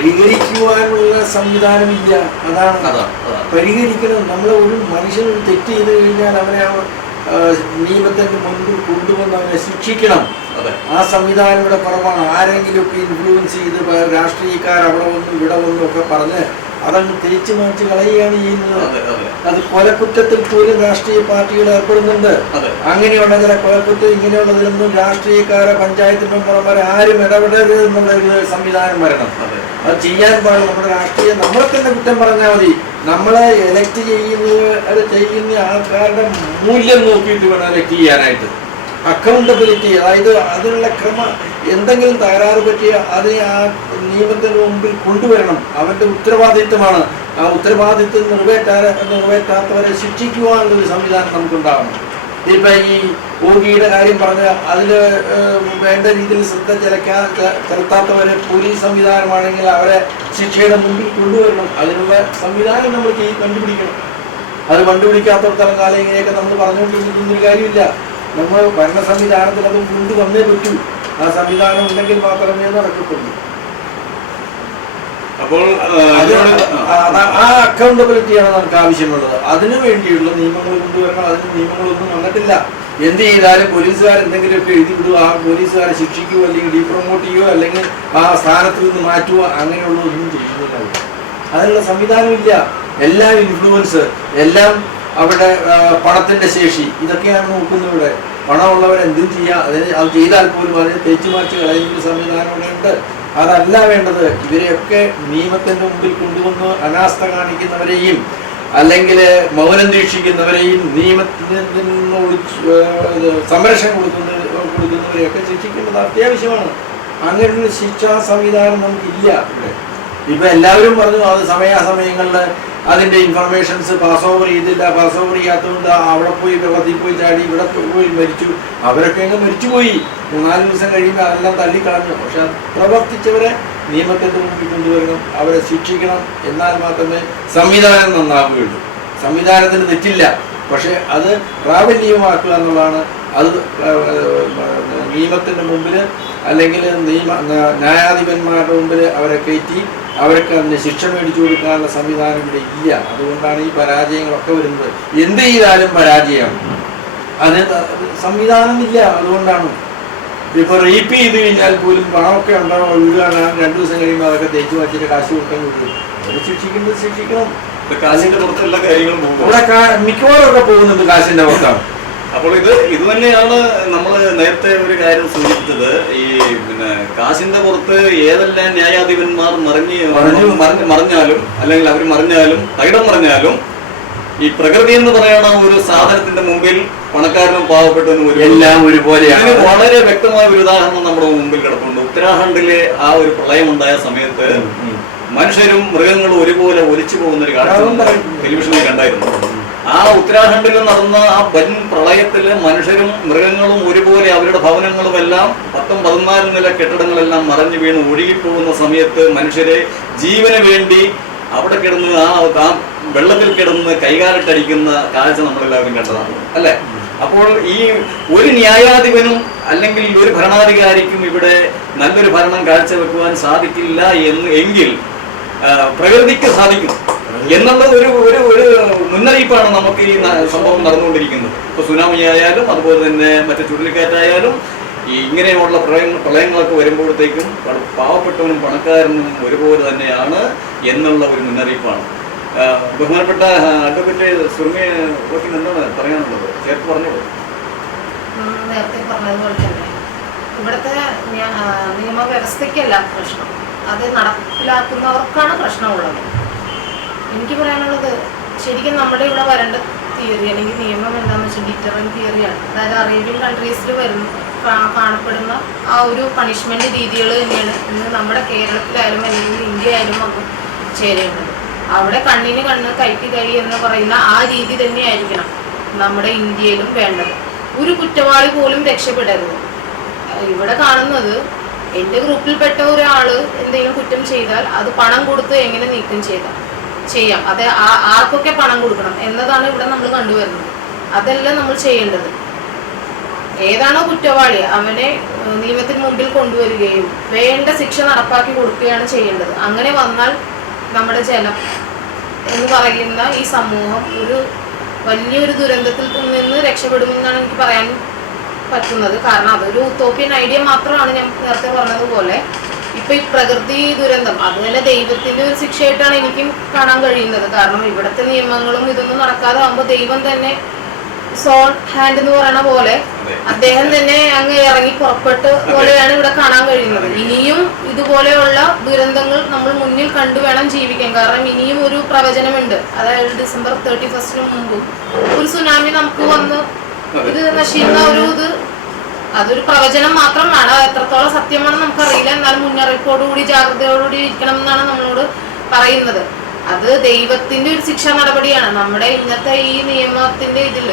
പരിഹരിക്കുവാനുള്ള സംവിധാനമില്ല. അതാണ് അതാണ് പരിഹരിക്കണം നമ്മൾ ഒരു മനുഷ്യൻ തെറ്റ് ചെയ്ത് കഴിഞ്ഞാൽ അവനെ നിയമത്തിന്റെ മുൻപിൽ കൊണ്ടുവന്ന് അവനെ ശിക്ഷിക്കണം. ആ സംവിധാനം ഇവിടെ കുറവാണ്. ആരെങ്കിലുമൊക്കെ ഇൻഫ്ലുവൻസ് ചെയ്ത് രാഷ്ട്രീയക്കാർ അവിടെ വന്നു ഇവിടെ വന്നു ഒക്കെ പറഞ്ഞ് അതങ്ങ് തിരിച്ചു മാറ്റി കളയുകയാണ് ചെയ്യുന്നത്. അതെ കൊലക്കുറ്റത്തിൽ പോലും രാഷ്ട്രീയ പാർട്ടികൾ ഏർപ്പെടുന്നുണ്ട്. അങ്ങനെയുള്ള ചില കൊലക്കുറ്റം ഇങ്ങനെയുള്ളതിലൊന്നും രാഷ്ട്രീയക്കാരെ പഞ്ചായത്ത് മെമ്പർമാരെ ആരും ഇടപെടരുത് എന്നുള്ള ഒരു സംവിധാനം വരണം. അത്. ചെയ്യാൻ പാടില്ല. നമ്മുടെ രാഷ്ട്രീയം നമ്മളെ തന്നെ കുറ്റം പറഞ്ഞാൽ മതി. നമ്മളെ എലക്ട് ചെയ്യുന്ന ചെയ്യുന്ന ആൾക്കാരുടെ മൂല്യം നോക്കിയിട്ട് വേണം എലക്ട് ചെയ്യാനായിട്ട്. അക്കൗണ്ടബിലിറ്റി അതായത് അതിനുള്ള ക്രമ എന്തെങ്കിലും തകരാറ് പറ്റിയ അതിനെ ആ നിയമത്തിന് മുമ്പിൽ കൊണ്ടുവരണം. അവന്റെ ഉത്തരവാദിത്വമാണ്. ആ ഉത്തരവാദിത്വം നിറവേറ്റാ നിറവേറ്റാത്തവരെ ശിക്ഷിക്കുവാനുള്ളൊരു സംവിധാനം നമുക്കുണ്ടാവണം. ഇപ്പം ഈ ഓഗിയുടെ കാര്യം പറഞ്ഞ അതിൽ വേണ്ട രീതിയിൽ ശ്രദ്ധ ചെലക്കാ ചെലുത്താത്തവരെ പോലീസ് സംവിധാനമാണെങ്കിൽ അവരെ ശിക്ഷയുടെ മുമ്പിൽ കൊണ്ടുവരണം. അതിനുള്ള സംവിധാനം നമ്മൾ കണ്ടുപിടിക്കണം. അത് കണ്ടുപിടിക്കാത്തടത്തോളം കാലം ഇങ്ങനെയൊക്കെ നമ്മൾ ഒരു കാര്യമില്ല. നമ്മൾ ഭരണ സംവിധാനത്തിൽ അത് കൊണ്ടുവന്നേ പറ്റൂ. ആ സംവിധാനം ഉണ്ടെങ്കിൽ മാത്രമേ നടക്കത്തുള്ളൂ. അപ്പോൾ ആ, അക്കൗണ്ടബിലിറ്റിയാണ് നമുക്ക് ആവശ്യമുള്ളത്. അതിനു വേണ്ടിയുള്ള നിയമങ്ങൾ കൊണ്ടുവരണം. അതിന് നിയമങ്ങളൊന്നും വന്നിട്ടില്ല. എന്ത് ചെയ്താലും പോലീസുകാർ എന്തെങ്കിലുമൊക്കെ എഴുതി വിടുക ആ പോലീസുകാരെ ശിക്ഷിക്കുകയോ അല്ലെങ്കിൽ ഡീപ്രൊമോട്ട് ചെയ്യുകയോ അല്ലെങ്കിൽ ആ സ്ഥാനത്ത് നിന്ന് മാറ്റുകയോ അങ്ങനെയുള്ളതൊന്നും ചെയ്യുന്നില്ല. അവർ. അതിനുള്ള സംവിധാനമില്ല. എല്ലാ ഇൻഫ്ലുവൻസ് എല്ലാം അവിടെ പണത്തിന്റെ ശേഷി. ഇതൊക്കെയാണ് നോക്കുന്നത് ഇവിടെ. പണമുള്ളവർ എന്തും ചെയ്യാം. അതിന് അത് ചെയ്താൽ പോലും അതിനെ തേച്ചുമാറ്റി കളയുന്ന ഒരു ഉണ്ട്. അതല്ല വേണ്ടത് ഇവരെയൊക്കെ നിയമത്തിന്റെ മുമ്പിൽ കൊണ്ടുവന്ന് അനാസ്ഥ കാണിക്കുന്നവരെയും അല്ലെങ്കിൽ മൗനം ദീക്ഷിക്കുന്നവരെയും നിയമത്തിൽ ഒളിച്ച് സംരക്ഷണം കൊടുക്കുന്ന കൊടുക്കുന്നവരെയൊക്കെ ശിക്ഷിക്കേണ്ടത് അത്യാവശ്യമാണ്. അങ്ങനെ ഒരു ശിക്ഷാ സംവിധാനം നമുക്കില്ല ഇവിടെ. ഇപ്പൊ എല്ലാവരും പറഞ്ഞു അത് സമയാസമയങ്ങളിൽ അതിന്റെ ഇൻഫർമേഷൻസ് പാസ് ഓവർ ചെയ്തില്ല പാസ് ഓവർ ചെയ്യാത്തതുകൊണ്ട് അവിടെ പോയി വെള്ളത്തിൽ പോയി ചാടി ഇവിടെ പോയി മരിച്ചു. അവരൊക്കെ അങ്ങ് മരിച്ചുപോയി. മൂന്നാൽ ദിവസം കഴിയുമ്പോൾ അതെല്ലാം തള്ളിക്കളഞ്ഞു. പക്ഷെ പ്രവർത്തിച്ചവരെ നിയമത്തിന്റെ മുമ്പിൽ കൊണ്ടുവരണം അവരെ ശിക്ഷിക്കണം എന്നാൽ മാത്രമേ സംവിധാനം നന്നാവുകയുള്ളൂ. സംവിധാനത്തിന് തെറ്റില്ല. പക്ഷെ അത് പ്രാബല്യമാക്കുക എന്നുള്ളതാണ്. അത് നിയമത്തിന്റെ മുമ്പിൽ അല്ലെങ്കിൽ നിയമ ന്യായാധിപന്മാരുടെ മുമ്പിൽ അവരെ കയറ്റി അവർക്ക് അതിന് ശിക്ഷ മേടിച്ചു കൊടുക്കാനുള്ള സംവിധാനം ഇവിടെ ഇല്ല. അതുകൊണ്ടാണ് ഈ പരാജയങ്ങളൊക്കെ വരുന്നത്. എന്ത് ചെയ്താലും പരാജയമാണ് അതിന് സംവിധാനം സംവിധാനമില്ല. അതുകൊണ്ടാണ്. ഇപ്പൊ റേപ്പ് ചെയ്ത് കഴിഞ്ഞാൽ പോലും പണമൊക്കെ ഉണ്ടാവും. വീടാണ് രണ്ടു ദിവസം കഴിയുമ്പോൾ അതൊക്കെ തേച്ച് വച്ചിട്ട് കാശ് കൊടുക്കാൻ വിടും അവരെ ശിക്ഷിക്കേണ്ടത് ശിക്ഷിക്കണം. കാശിന്റെ കാര്യങ്ങളും ഇവിടെ മിക്കവാറും ഒക്കെ പോകുന്നുണ്ട് കാശിന്റെ പുറത്താണ്. അപ്പോൾ ഇത് ഇത് തന്നെയാണ് നമ്മൾ നേരത്തെ ഒരു കാര്യം സൂചിപ്പിച്ചത്. ഈ പിന്നെ കാശിന്റെ പുറത്ത് ഏതെല്ലാം ന്യായാധിപന്മാർ മറിഞ്ഞ് മറിഞ്ഞു. മറിഞ്ഞ് മറിഞ്ഞാലും അല്ലെങ്കിൽ അവർ മറിഞ്ഞാലും തകിടം മറിഞ്ഞാലും ഈ പ്രകൃതി എന്ന് പറയുന്ന ഒരു സാധനത്തിന്റെ മുമ്പിൽ പണക്കാരനും പാവപ്പെട്ടവനും ഒരു എല്ലാം ഒരുപോലെയാണ്. വളരെ വ്യക്തമായ ഒരു ഉദാഹരണം നമ്മുടെ മുമ്പിൽ കിടപ്പുണ്ട്. ഉത്തരാഖണ്ഡിലെ ആ ഒരു പ്രളയം ഉണ്ടായ സമയത്ത് മനുഷ്യരും മൃഗങ്ങളും ഒരുപോലെ ഒലിച്ചു പോകുന്ന ഒരു കാഴ്ച. ടെലിവിഷനിൽ കണ്ടായിരുന്നു. ആ ഉത്തരാഖണ്ഡിൽ നടന്ന ആ വൻ പ്രളയത്തിൽ മനുഷ്യരും മൃഗങ്ങളും ഒരുപോലെ അവരുടെ ഭവനങ്ങളും എല്ലാം പത്തും പതിനാലും നില കെട്ടിടങ്ങളെല്ലാം മറഞ്ഞു വീണ് ഒഴുകിപ്പോകുന്ന സമയത്ത് മനുഷ്യരെ ജീവന് വേണ്ടി അവിടെ കിടന്ന് ആ ആ വെള്ളത്തിൽ കിടന്ന് കൈകാലിട്ടടിക്കുന്ന കാഴ്ച നമ്മളെല്ലാവരും കണ്ടതാണ് അല്ലെ? അപ്പോൾ ഈ ഒരു ന്യായാധിപനും അല്ലെങ്കിൽ ഒരു ഭരണാധികാരിക്കും ഇവിടെ നല്ലൊരു ഭരണം കാഴ്ചവെക്കുവാൻ സാധിക്കില്ല എന്ന് എങ്കിൽ പ്രകൃതിക്ക് സാധിക്കും. എന്നുള്ള ഒരു ഒരു ഒരു മുന്നറിയിപ്പാണ് നമുക്ക് ഈ സംഭവം നടന്നുകൊണ്ടിരിക്കുന്നത്. ഇപ്പൊ സുനാമി ആയാലും അതുപോലെ തന്നെ മറ്റു ചുഴലിക്കാറ്റായാലും ഈ ഇങ്ങനെയുള്ള പ്രളയങ്ങൾ പ്രളയങ്ങളൊക്കെ വരുമ്പോഴത്തേക്കും പാവപ്പെട്ടവനും പണക്കാരനും ഒരുപോലെ തന്നെയാണ് എന്നുള്ള ഒരു മുന്നറിയിപ്പാണ്. ബഹുമാനപ്പെട്ട അഡ്വക്കേറ്റ് സുർമി വക്കീൽ എന്താണ് പറയാനുള്ളത്? ചേർത്ത് പറഞ്ഞോളൂ. നേരത്തെ പറഞ്ഞതുപോലെ തന്നെ. ഇവിടുത്തെ നിയമവ്യവസ്ഥയ്ക്കല്ല പ്രശ്നം. അത് നടപ്പിലാക്കുന്നവർക്കാണ് പ്രശ്നമുള്ളത്. എനിക്ക് പറയാനുള്ളത് ശരിക്കും നമ്മുടെ ഇവിടെ വരേണ്ട തിയറി അല്ലെങ്കിൽ നിയമം എന്താണെന്ന് വെച്ചാൽ ഡിറ്ററൻ തിയറിയാണ് അതായത് അറേബ്യൻ കൺട്രീസിൽ വരുന്ന കാണപ്പെടുന്ന ആ ഒരു പണിഷ്മെന്റ് രീതികൾ തന്നെയാണ് ഇന്ന് നമ്മുടെ കേരളത്തിലായാലും അല്ലെങ്കിൽ ഇന്ത്യ ആയാലും ചേരേണ്ടത്. അവിടെ കണ്ണിന് കണ്ണ് കൈക്ക് കൈ എന്ന് പറയുന്ന ആ രീതി തന്നെയായിരിക്കണം നമ്മുടെ ഇന്ത്യയിലും വേണ്ടത്. ഒരു കുറ്റവാളി പോലും രക്ഷപ്പെടരുത്. ഇവിടെ കാണുന്നത് എന്റെ ഗ്രൂപ്പിൽപ്പെട്ട ഒരാൾ എന്തെങ്കിലും കുറ്റം ചെയ്താൽ അത് പണം കൊടുത്ത് എങ്ങനെ നീക്കം ചെയ്താൽ ചെയ്യാം. അത് ആർക്കൊക്കെ പണം കൊടുക്കണം എന്നതാണ് ഇവിടെ നമ്മൾ കണ്ടുവരുന്നത്. അതല്ല നമ്മൾ ചെയ്യേണ്ടത്. ഏതാണോ കുറ്റവാളി അവനെ നിയമത്തിന് മുമ്പിൽ കൊണ്ടുവരികയും വേണ്ട ശിക്ഷ നടപ്പാക്കി കൊടുക്കുകയാണ് ചെയ്യേണ്ടത്. അങ്ങനെ വന്നാൽ നമ്മുടെ ജനം എന്ന് പറയുന്ന ഈ സമൂഹം ഒരു വലിയൊരു ദുരന്തത്തിൽ നിന്ന് രക്ഷപ്പെടുമെന്നാണ് എനിക്ക് പറയാൻ പറ്റുന്നത്. കാരണം അതൊരു ഉത്തോപ്യൻ ഐഡിയ മാത്രമാണ് ഞാൻ നേരത്തെ പറഞ്ഞതുപോലെ. ഇപ്പൊ ഈ പ്രകൃതി ദുരന്തം അങ്ങനെ ദൈവത്തിന്റെ ഒരു ശിക്ഷയായിട്ടാണ് എനിക്കും കാണാൻ കഴിയുന്നത്. കാരണം ഇവിടുത്തെ നിയമങ്ങളും ഇതൊന്നും നടക്കാതെ ആകുമ്പോൾ ദൈവം തന്നെ സോൾ ഹാൻഡ് എന്ന് പറയണ പോലെ അദ്ദേഹം തന്നെ അങ്ങ് ഇറങ്ങി പുറപ്പെട്ട് പോലെയാണ് ഇവിടെ കാണാൻ കഴിയുന്നത്. ഇനിയും ഇതുപോലെയുള്ള ദുരന്തങ്ങൾ നമ്മൾ മുന്നിൽ കണ്ടു വേണം ജീവിക്കാൻ. കാരണം ഇനിയും ഒരു പ്രവചനമുണ്ട്. അതായത് ഡിസംബർ തേർട്ടി ഫസ്റ്റിന് മുമ്പും ഒരു സുനാമി നമുക്ക് വന്ന് ഇത് നശിക്കുന്ന ഒരു ഇത് അതൊരു പ്രവചനം മാത്രമാണ്. എത്രത്തോളം സത്യമാണെന്ന് നമുക്കറിയില്ല. എന്നാലും മുന്നറിയിപ്പോടുകൂടി ജാഗ്രതയോടുകൂടി ഇരിക്കണം എന്നാണ് നമ്മളോട് പറയുന്നത്. അത് ദൈവത്തിന്റെ ഒരു ശിക്ഷാ നടപടിയാണ്. നമ്മുടെ ഇന്നത്തെ ഈ നിയമത്തിന്റെ ഇതിൽ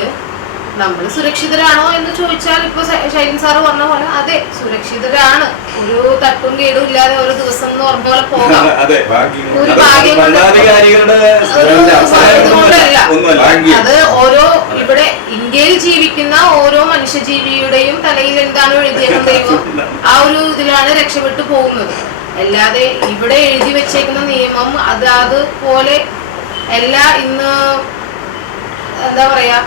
നമ്മൾ സുരക്ഷിതരാണോ എന്ന് ചോദിച്ചാൽ ഇപ്പൊ ശൈലൻ സാറ് പറഞ്ഞ പോലെ അതെ സുരക്ഷിതരാണ്. ഒരു തട്ടും കേടും ഇല്ലാതെ ഒരു ദിവസം എന്ന് പറഞ്ഞ പോലെ പോകാം. അതെ ഒരു ഭാഗ്യം ഓരോ ഇവിടെ ഇന്ത്യയിൽ ജീവിക്കുന്ന ഓരോ മനുഷ്യജീവിയുടെയും തലയിൽ എന്താണ് എഴുതിയേക്കുന്ന ദൈവം? ആ ഒരു ഇതിലാണ് രക്ഷപ്പെട്ടു പോകുന്നത്. അല്ലാതെ ഇവിടെ എഴുതി വെച്ചേക്കുന്ന നിയമം അത് അതുപോലെ എല്ലാ ഇന്ന് എന്താ പറയാ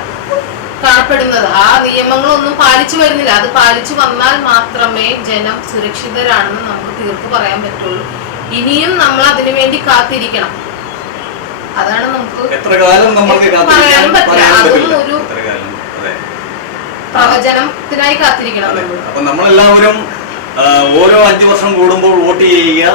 കാണപ്പെടുന്നത് ആ നിയമങ്ങളൊന്നും പാലിച്ചു വരുന്നില്ല. അത് പാലിച്ചു വന്നാൽ മാത്രമേ ജനം സുരക്ഷിതരാണെന്ന് നമുക്ക് തീർപ്പ് പറയാൻ പറ്റുള്ളൂ. ഇനിയും നമ്മൾ അതിനു വേണ്ടി കാത്തിരിക്കണം. അതാണ് നമുക്ക് പറയാനും പറ്റില്ല. അതും ഒരു- പ്രവചനത്തിനായി കാത്തിരിക്കണം. അപ്പൊ നമ്മളെല്ലാവരും ഓരോ അഞ്ചു വർഷം കൂടുമ്പോൾ വോട്ട് ചെയ്യുക.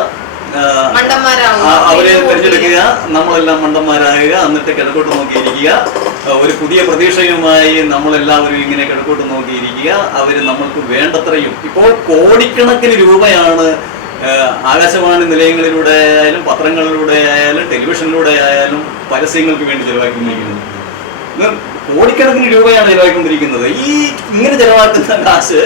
അവരെ തിരഞ്ഞെടുക്കുക നമ്മളെല്ലാം മണ്ടന്മാരാകുക എന്നിട്ട് കിഴക്കോട്ട് നോക്കിയിരിക്കുക. ഒരു പുതിയ പ്രതീക്ഷയുമായി നമ്മളെല്ലാവരും ഇങ്ങനെ കിഴക്കോട്ട് നോക്കിയിരിക്കുക. അവർ നമ്മൾക്ക് വേണ്ടത്രയും. ഇപ്പോൾ കോടിക്കണക്കിന് രൂപയാണ് ആകാശവാണി നിലയങ്ങളിലൂടെ ആയാലും പത്രങ്ങളിലൂടെ ആയാലും ടെലിവിഷനിലൂടെ ആയാലും പരസ്യങ്ങൾക്ക് വേണ്ടി ചെലവാക്കിക്കൊണ്ടിരിക്കുന്നത് കോടിക്കണക്കിന് രൂപയാണ് ചെലവാക്കിക്കൊണ്ടിരിക്കുന്നത് ഈ ഇങ്ങനെ ചെലവാക്കുന്ന കാശ്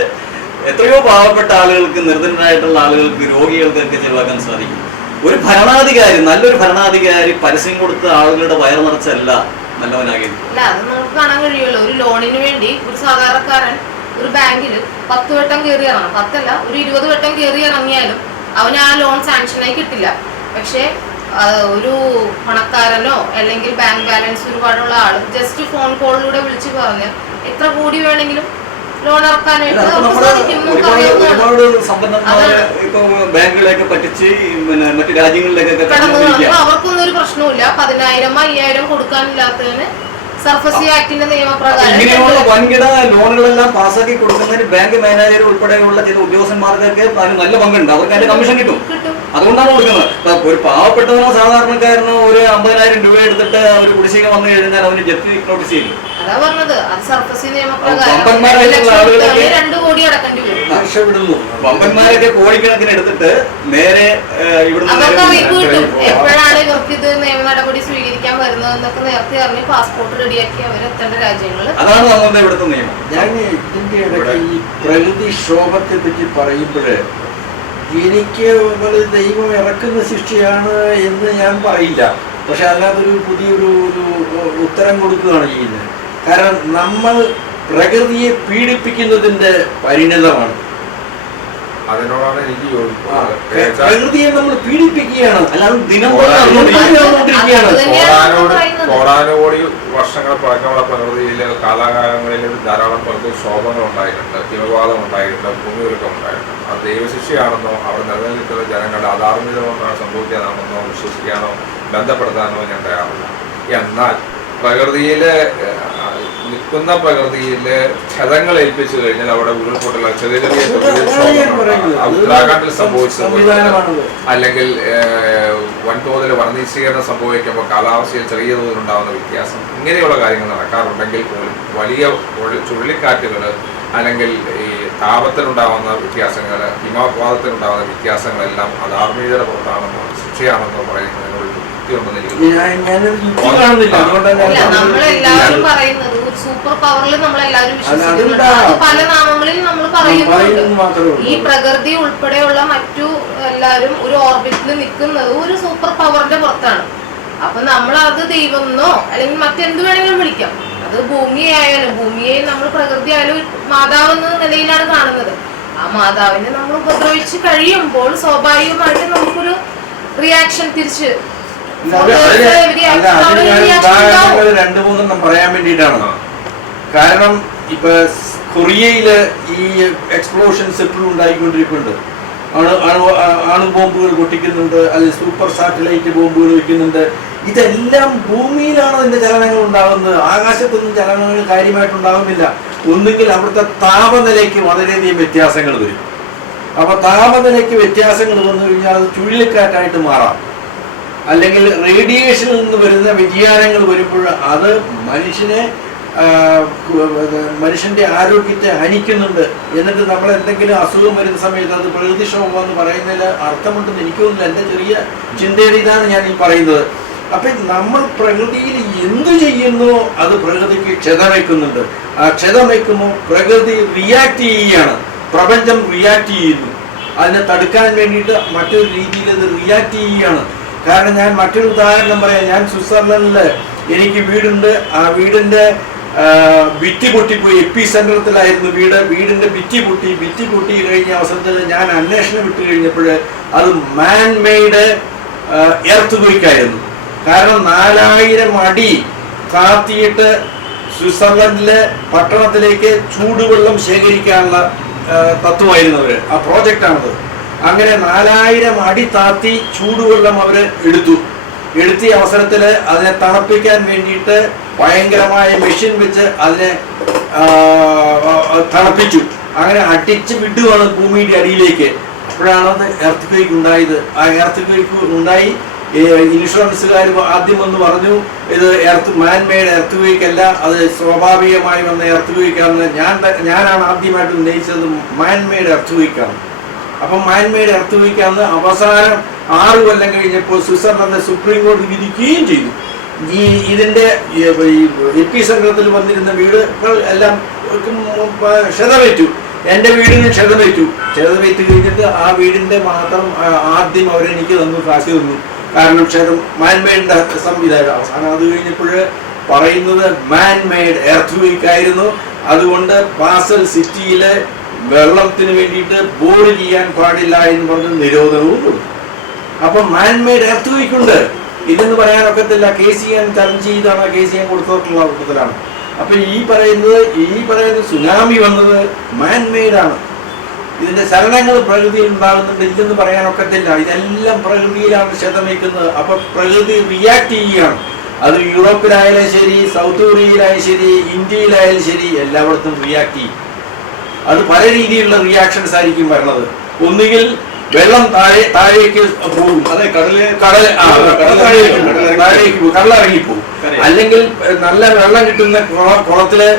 എത്രയോ പാവപ്പെട്ട ആളുകൾക്ക് നിർധനരായിട്ടുള്ള ആളുകൾക്ക് രോഗികൾക്കൊക്കെ ചെലവാക്കാൻ സാധിക്കും. ഒരു ഭരണാധികാരി നല്ലൊരു ഭരണാധികാരി പരസ്യം കൊടുത്ത ആളുകളുടെ വയർ നിറച്ചല്ല നല്ലവനാകിയത് അല്ല നമുക്ക് കാണാൻ കഴിയുമല്ലോ. ഒരു ലോണിന് വേണ്ടി ഒരു സാധാരണക്കാരൻ ഒരു ബാങ്കിൽ പത്ത് വട്ടം കയറി ഇറങ്ങണം. പത്തല്ല ഒരു ഇരുപത് വട്ടം കയറി ഇറങ്ങിയാലും അവന് ആ ലോൺ സാങ്ഷനായി കിട്ടില്ല. പക്ഷേ ഒരു പണക്കാരനോ അല്ലെങ്കിൽ ബാങ്ക് ബാലൻസ് ഒരുപാടുള്ള ആൾ ജസ്റ്റ് ഫോൺ കോളിലൂടെ വിളിച്ച് പറഞ്ഞ് എത്ര കോടി വേണമെങ്കിലും ലോൺ ഇറക്കാനായിട്ട് ഒരുപാട് ഇപ്പൊ ബാങ്കുകളെയൊക്കെ പറ്റിച്ച് പിന്നെ മറ്റു രാജ്യങ്ങളിലേക്കൊക്കെ അവർക്കൊന്നും ഒരു പ്രശ്നവുമില്ല. പതിനായിരം അയ്യായിരം കൊടുക്കാനില്ലാത്തതിന് സർഫസി ആക്ടിന്റെ നിയമപ്രകാരം ഇങ്ങനെയുള്ള വൻകിട ലോണുകളെല്ലാം പാസ്സാക്കി കൊടുക്കുന്നതിന് ബാങ്ക് മാനേജർ ഉൾപ്പെടെയുള്ള ചില ഉദ്യോഗസ്ഥന്മാർക്കൊക്കെ അതിന് നല്ല പങ്കുണ്ട്. അവർക്ക് അതിന്റെ കമ്മീഷൻ കിട്ടും. അതുകൊണ്ടാണ് കൊടുക്കുന്നത്. ഒരു പാവപ്പെട്ടവനോ സാധാരണക്കാരനോ ഒരു അമ്പതിനായിരം രൂപ എടുത്തിട്ട് ഒരു കുടിശ്ശിക വന്നു കഴിഞ്ഞാൽ അവന് ജപ്തി നോട്ടീസ് ചെയ്യും. അതാ പറഞ്ഞത്. അത് സർഫസി നിയമപ്രകാരം വമ്പന്മാരായിട്ടുള്ള രണ്ട് ലക്ഷം ആളുകളൊക്കെ- കൊടുത്താലേ രണ്ട് കോടി അടക്കേണ്ടി വരും രക്ഷപ്പെടുന്നു വമ്പന്മാരൊക്കെ കോടിക്കണക്കിന് എടുത്തിട്ട് നേരെ എപ്പോഴാണ് ഇവർക്ക് ഇത് നിയമ നടപടി സ്വീകരിക്കാൻ നേരത്തെ അറിഞ്ഞ് പാസ്പോർട്ട് റെഡിയാക്കി രാജ്യങ്ങൾ. അതാണ് നമ്മളുടെ ഇവിടുത്തെ നിയമം. ഞാൻ ഇതിന്റെ ഇടയ്ക്ക് ഈ പ്രകൃതിക്ഷോഭത്തെ പറ്റി പറയുമ്പോൾ എനിക്ക് നമ്മൾ ദൈവം ഇറക്കുന്ന ശിക്ഷയാണ് എന്ന് ഞാൻ പറയില്ല. പക്ഷെ അതിനകത്തൊരു പുതിയൊരു ഒരു ഉത്തരം കൊടുക്കുകയാണ് ചെയ്യുന്നത്. കാരണം നമ്മൾ പ്രകൃതിയെ പീഡിപ്പിക്കുന്നതിന്റെ പരിണിതമാണ്. അതിനോടാണ് എനിക്ക് യോജിക്കുന്നത് പ്രകൃതിയെ നമ്മൾ പീഡിപ്പിക്കുകയാണ്. അല്ലാതെ ദിനം കോടാനുകോടി വർഷങ്ങൾ പഴക്കമുള്ള പ്രകൃതിയിൽ കാലാകാലങ്ങളിൽ ധാരാളം പ്രകൃതി ശോഭങ്ങൾ ഉണ്ടായിട്ടുണ്ട് ഹിമപാതം ഉണ്ടായിട്ടുണ്ട് ഭൂമിയൊരുക്കം ഉണ്ടായിട്ടുണ്ട്. അത് ദൈവശിക്ഷയാണെന്നോ അവിടെ നിലനിൽക്കുന്ന ജനങ്ങളുടെ അധാർമികത കൊണ്ടാണ് സംഭവിക്കാനാണെന്നോ വിശ്വസിക്കാനോ ബന്ധപ്പെടുത്താനോ ഞാൻ തയ്യാറില്ല. എന്നാൽ പ്രകൃതിയിൽ നിൽക്കുന്ന പ്രകൃതിയിലെ ക്ഷതങ്ങൾ ഏൽപ്പിച്ചു കഴിഞ്ഞാൽ അവിടെ ഉരുൾപൊട്ടൽ ചെറിയ ചെറിയ പറയുന്നത്. ഉത്തരാഖണ്ഡിൽ സംഭവിച്ചത് അല്ലെങ്കിൽ വൻതോതിൽ വർണീശീകരണം സംഭവിക്കുമ്പോൾ കാലാവസ്ഥയിൽ ചെറിയ തോതിൽ ഉണ്ടാകുന്ന വ്യത്യാസം ഇങ്ങനെയുള്ള കാര്യങ്ങൾ നടക്കാറുണ്ടെങ്കിൽ പോലും വലിയ ചുഴലിക്കാറ്റുകൾ അല്ലെങ്കിൽ ഈ താപത്തിലുണ്ടാകുന്ന വ്യത്യാസങ്ങൾ ഹിമപാതത്തിലുണ്ടാകുന്ന വ്യത്യാസങ്ങളെല്ലാം അത് ആർമീയതയുടെ പുറത്താണെന്നോ ശിക്ഷയാണെന്നോ പറയുന്നതിനോട് യുക്തി കാണുന്നില്ല. സൂപ്പർ പവറിൽ നമ്മളെല്ലാവരും വിശ്വസിക്കുന്നുണ്ട്. അത് പല നാമങ്ങളിൽ നമ്മൾ പറയുന്നുണ്ട്. ഈ പ്രകൃതി ഉൾപ്പെടെയുള്ള മറ്റു എല്ലാവരും ഒരു ഓർബിറ്റിൽ നിൽക്കുന്നത് ഒരു സൂപ്പർ പവറിന്റെ പുറത്താണ്. അപ്പൊ നമ്മൾ അത് ദൈവമെന്നോ അല്ലെങ്കിൽ മറ്റെന്ത് വേണമെങ്കിലും വിളിക്കാം. അത് ഭൂമിയായാലും ഭൂമിയെ നമ്മൾ പ്രകൃതി ആയാലും മാതാവ് എന്ന നിലയിലാണ് കാണുന്നത്. ആ മാതാവിനെ നമ്മൾ ഉപദ്രവിച്ച് കഴിയുമ്പോൾ സ്വാഭാവികമായിട്ട് നമുക്കൊരു റിയാക്ഷൻ തിരിച്ച് രണ്ടു മൂന്നെണ്ണം പറയാൻ വേണ്ടിയിട്ടാണ്. കാരണം ഇപ്പൊ കൊറിയയിൽ ഈ എക്സ്പ്ലോഷൻസ് എപ്പോഴും ഉണ്ടായിക്കൊണ്ടിരിക്കുന്നുണ്ട് അണു അണു ബോംബുകൾ പൊട്ടിക്കുന്നുണ്ട് അല്ലെങ്കിൽ സൂപ്പർ സാറ്റലൈറ്റ് ബോംബുകൾ വയ്ക്കുന്നുണ്ട് ഇതെല്ലാം ഭൂമിയിലാണ് ഇതിന്റെ ചലനങ്ങൾ ഉണ്ടാകുന്നത് ആകാശത്തൊന്നും ചലനങ്ങൾ കാര്യമായിട്ടുണ്ടാകുന്നില്ല ഒന്നുകിൽ അവിടുത്തെ താപനിലയ്ക്ക് വളരെയധികം വ്യത്യാസങ്ങൾ വരും. അപ്പൊ താപനിലയ്ക്ക് വ്യത്യാസങ്ങൾ വന്നു കഴിഞ്ഞാൽ അത് ചുഴലിക്കാറ്റായിട്ട് മാറാം. അല്ലെങ്കിൽ റേഡിയേഷനിൽ നിന്ന് വരുന്ന വ്യതിയാനങ്ങൾ വരുമ്പോൾ അത് മനുഷ്യനെ മനുഷ്യന്റെ ആരോഗ്യത്തെ ഹനിക്കുന്നുണ്ട്. എന്നിട്ട് നമ്മൾ എന്തെങ്കിലും അസുഖം വരുന്ന സമയത്ത് അത് പ്രകൃതിക്ഷോഭം എന്ന് പറയുന്നതിൽ അർത്ഥമുണ്ടെന്ന് എനിക്ക് തോന്നുന്നില്ല. എന്റെ ചെറിയ ചിന്തയുടെ ഇതാണ് ഞാൻ ഈ പറയുന്നത്. അപ്പൊ നമ്മൾ പ്രകൃതിയിൽ എന്തു ചെയ്യുന്നു അത് പ്രകൃതിക്ക് ക്ഷതമേക്കുന്നുണ്ട്. ആ ക്ഷതമേക്കുമ്പോൾ പ്രകൃതി റിയാക്ട് ചെയ്യുകയാണ്. പ്രപഞ്ചം റിയാക്ട് ചെയ്യുന്നു. അതിനെ തടുക്കാൻ വേണ്ടിയിട്ട് മറ്റൊരു രീതിയിൽ അത് റിയാക്ട് ചെയ്യുകയാണ്. കാരണം ഞാൻ മറ്റൊരു ഉദാഹരണം പറയാം. ഞാൻ സ്വിറ്റ്സർലൻഡിൽ എനിക്ക് വീടുണ്ട്. ആ വീടിന്റെ ഭിത്തി പൊട്ടിപ്പോയി. എപ്പി സെന്ററത്തിലായിരുന്നു വീട്. വീടിന്റെ ഭിത്തി പൊട്ടി. ഭിത്തി പൊട്ടി കഴിഞ്ഞ അവസരത്തിൽ ഞാൻ അന്വേഷണം വിട്ടു കഴിഞ്ഞപ്പോൾ അത് മാൻ മെയ്ഡ് എർത്ത് ആയിരുന്നു. കാരണം നാലായിരം അടി താത്തിയിട്ട് സ്വിറ്റ്സർലൻഡിലെ പട്ടണത്തിലേക്ക് ചൂടുവെള്ളം ശേഖരിക്കാനുള്ള തത്വമായിരുന്നു അവർ ആ പ്രോജക്റ്റാണത് അങ്ങനെ നാലായിരം അടി താത്തി ചൂടുവെള്ളം അവർ എടുത്തു. എടുത്തിയ അവസരത്തിൽ അതിനെ തണുപ്പിക്കാൻ വേണ്ടിയിട്ട് ഭയങ്കരമായ മെഷീൻ വെച്ച് അതിനെ തണുപ്പിച്ചു. അങ്ങനെ അടിച്ച് വിടുവാണ് ഭൂമിയുടെ അടിയിലേക്ക്. അപ്പോഴാണ് എർത്ത് ക്വേക്ക് ഉണ്ടായത്. ആ എർത്ത് ക്വേക്ക് ഉണ്ടായി ഇൻഷുറൻസുകാർ ആദ്യം വന്ന് പറഞ്ഞു ഇത് എർത്ത് മാൻമെയ്ഡ് എർത്ത് ക്വേക്ക് അല്ല അത് സ്വാഭാവികമായി വന്ന എർത്ത് ക്വേക്കാണെന്ന് ഞാൻ ഞാനാണ് ആദ്യമായിട്ട് ഉന്നയിച്ചത് മാൻമെയ്ഡ് എർത്ത് ക്വേക്കാണ് അപ്പം മാൻമേഡ് മെയ്ഡ് എർത്ത് ക്വേക്കാന്ന് അവസാനം ആറ് കൊല്ലം കഴിഞ്ഞപ്പോൾ സ്വിറ്റ്സർലൻഡ് സുപ്രീം കോടതി വിധിക്കുകയും ചെയ്തു. ഈ ഇതിന്റെ എപ്പി സംഘത്തിൽ വന്നിരുന്ന വീടുകൾ എല്ലാം ക്ഷതമേറ്റു. എന്റെ വീടിന് ക്ഷതമേറ്റു. ക്ഷതമേറ്റ് കഴിഞ്ഞിട്ട് ആ വീടിന്റെ മാത്രം ആദ്യം അവരെനിക്ക് തന്നു കാശ് തന്നു. കാരണം ക്ഷതം മാൻമേഡിന്റെ സംവിധാനം. അവസാനം അത് കഴിഞ്ഞപ്പോൾ പറയുന്നത് മാൻമേഡ് എർത്ത് വീക്ക് ആയിരുന്നു അതുകൊണ്ട് ബാസൽ സിറ്റിയിലെ വെള്ളത്തിന് വേണ്ടിയിട്ട് ബോർ ചെയ്യാൻ പാടില്ല എന്ന് പറഞ്ഞ നിരോധനവും കൊടുത്തു അപ്പൊ മാൻമെയ്ഡ് എർത്ത് വീക്ക് ഉണ്ട് ഇതെന്ന് പറയാനൊക്കത്തില്ല കെ സി എൻ ചെയ്താണ് കെ സി എൻ കൊടുത്തിട്ടുള്ള കൂട്ടത്തിലാണ് അപ്പൊ ഈ പറയുന്നത് ഈ പറയുന്നത് സുനാമി വന്നത് ആണ്. ഇതിന്റെ ചലനങ്ങൾ പ്രകൃതിയിൽ ഉണ്ടാകുന്നുണ്ട്. ഇല്ലെന്ന് പറയാനൊക്കത്തില്ല ഇതെല്ലാം പ്രകൃതിയിലാണ് ക്ഷതമേക്കുന്നത് അപ്പൊ പ്രകൃതി റിയാക്ട് ചെയ്യുകയാണ്. അത് യൂറോപ്പിലായാലും ശരി സൗത്ത് കൊറിയയിലായാലും ശരി ഇന്ത്യയിലായാലും ശരി എല്ലായിടത്തും റിയാക്ട് ചെയ്യും. അത് പല രീതിയിലുള്ള റിയാക്ഷൻസ് ആയിരിക്കും വരുന്നത് ഒന്നുകിൽ വെള്ളം താഴെ താഴേക്ക് പോകും. അതെ കടൽ കടൽ താഴേക്ക്. താഴേക്ക് പോകും. കടലിറങ്ങി പോകും അല്ലെങ്കിൽ നല്ല വെള്ളം കിട്ടുന്ന കുള- കുളത്തിൽ